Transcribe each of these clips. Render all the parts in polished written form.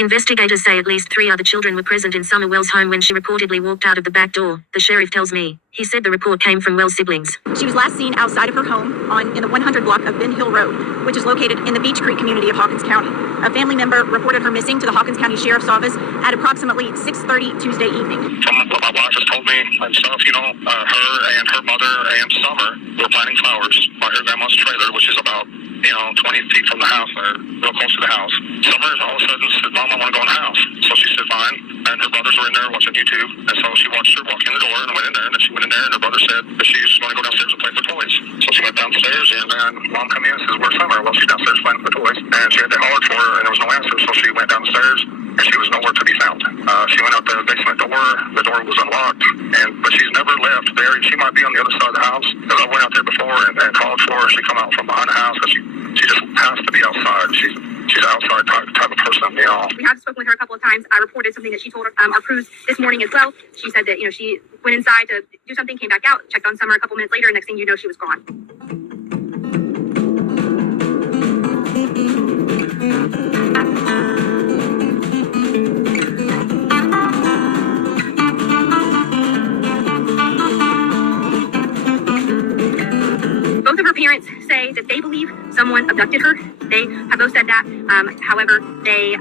Investigators say at least 3 other children were present in Summer Wells' home when she reportedly walked out of the back door, the sheriff tells me. He said the report came from Wells' siblings. She was last seen outside of her home in the 100 block of Ben Hill Road, which is located in the Beach Creek community of Hawkins County. A family member reported her missing to the Hawkins County Sheriff's Office at approximately 6:30 Tuesday evening. From what my wife has told me and stuff, her and her mother and Summer were planting flowers by her grandma's trailer, which is about 20 feet from the house, or real close to the house. Summer all of a sudden said, "Mom, I want to go in the house." So she said, "Fine." And her brothers were in there watching YouTube. And so she watched her walk in the door and went in there. And then she went in there and her brother said that she's going to go downstairs and play with the toys. So she went downstairs and then Mom come in and says, "Where's Summer?" Well, she's downstairs playing with the toys. And she had that hollered for her and there was no answer. So she went downstairs and she was nowhere to be found. She went out the basement door. The door was unlocked. But she's never left there. She might be on the other side of the house. Because I went out there before and called for her. She come out from behind the house. She just has to be outside. She's an outside type of person, We have spoken with her a couple of times. I reported something that she told our crews this morning as well. She said that, she went inside to do something, came back out, checked on Summer a couple minutes later, and next thing you know, she was gone. Both of her parents say that they believe someone abducted her. They have both said that. However, they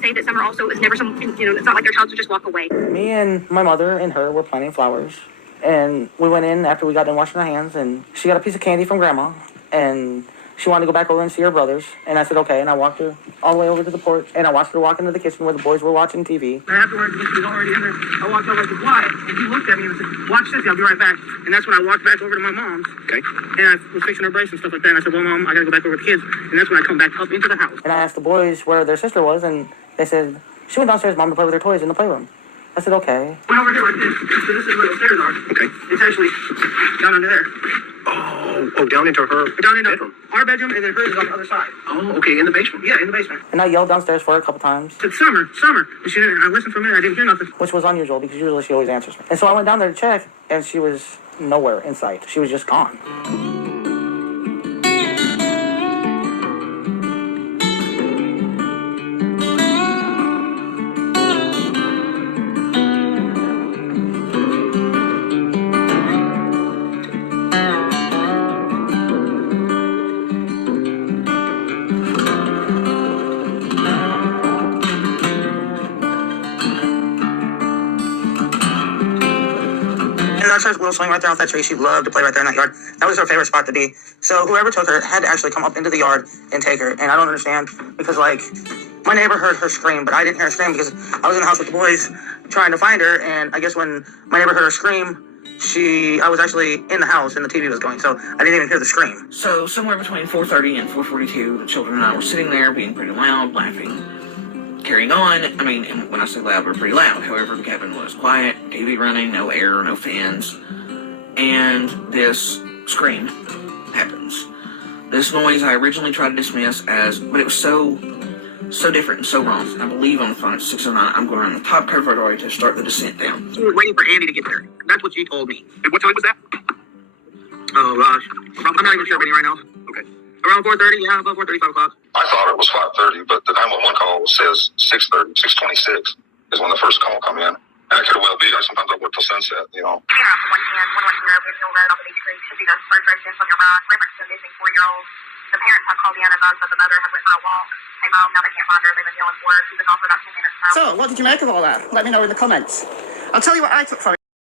say that Summer also is never it's not like their child to just walk away. Me and my mother and her were planting flowers. And we went in after we got done washing our hands, and she got a piece of candy from Grandma. And she wanted to go back over and see her brothers. And I said, okay. And I walked her all the way over to the porch. And I watched her walk into the kitchen where the boys were watching TV. And afterwards, when she was already in there, I walked over and said, "Why?" And he looked at me and said, "Watch this, I'll be right back." And that's when I walked back over to my mom's. Okay. And I was fixing her brace and stuff like that. And I said, "Well, Mom, I got to go back over with the kids." And that's when I come back up into the house. And I asked the boys where their sister was, and they said, she went downstairs, Mom, to play with her toys in the playroom. I said, okay. Went over here like this. So this is where the stairs are. Okay. It's actually down under there. Oh, down into her Down into bedroom. our bedroom, and then hers is on the other side. Oh, okay, in the basement. Yeah, in the basement. And I yelled downstairs for her a couple times, I said, Summer. And she didn't. I listened for a minute. I didn't hear nothing. which was unusual because usually she always answers me. And so I went down there to check, and she was nowhere in sight. She was just gone. And that's her little swing right there off that tree. She loved to play right there in that yard. That was her favorite spot to be. So whoever took her had to actually come up into the yard and take her. And I don't understand because, my neighbor heard her scream, but I didn't hear her scream because I was in the house with the boys trying to find her. And I guess when my neighbor heard her scream, I was actually in the house and the TV was going, so I didn't even hear the scream. So somewhere between 4:30 and 4:42, the children and I were sitting there being pretty loud, laughing, carrying on. I mean, and when I say loud, we're pretty loud. However, the cabin was quiet, TV running, no air, no fans, and this scream happens. This noise I originally tried to dismiss but it was so different and so wrong. And I believe on the phone at 6:09, I'm going around the top corridor to start the descent down. We were waiting for Andy to get there. That's what she told me. And what time was that? Oh, gosh. I'm not even sure, Benny, right now. Okay. Around 4:30, yeah, about 4:30, 5 o'clock. I thought it was 5:30, but the 911 call says 6:30, 6:26 is when the first call come in. And it could well be. Sometimes I work till sunset, Yeah, 110, 110, Ben Hill Road off of Beach Creek. Should be the first residence on your right. Reference to a missing 4-year-old. The parents have called the advised that the mother had went for a walk. Came home, now they can't find her. They've been yelling for her. She was off for about 10 minutes now. So, what did you make of all that? Let me know in the comments. I'll tell you what I took from it.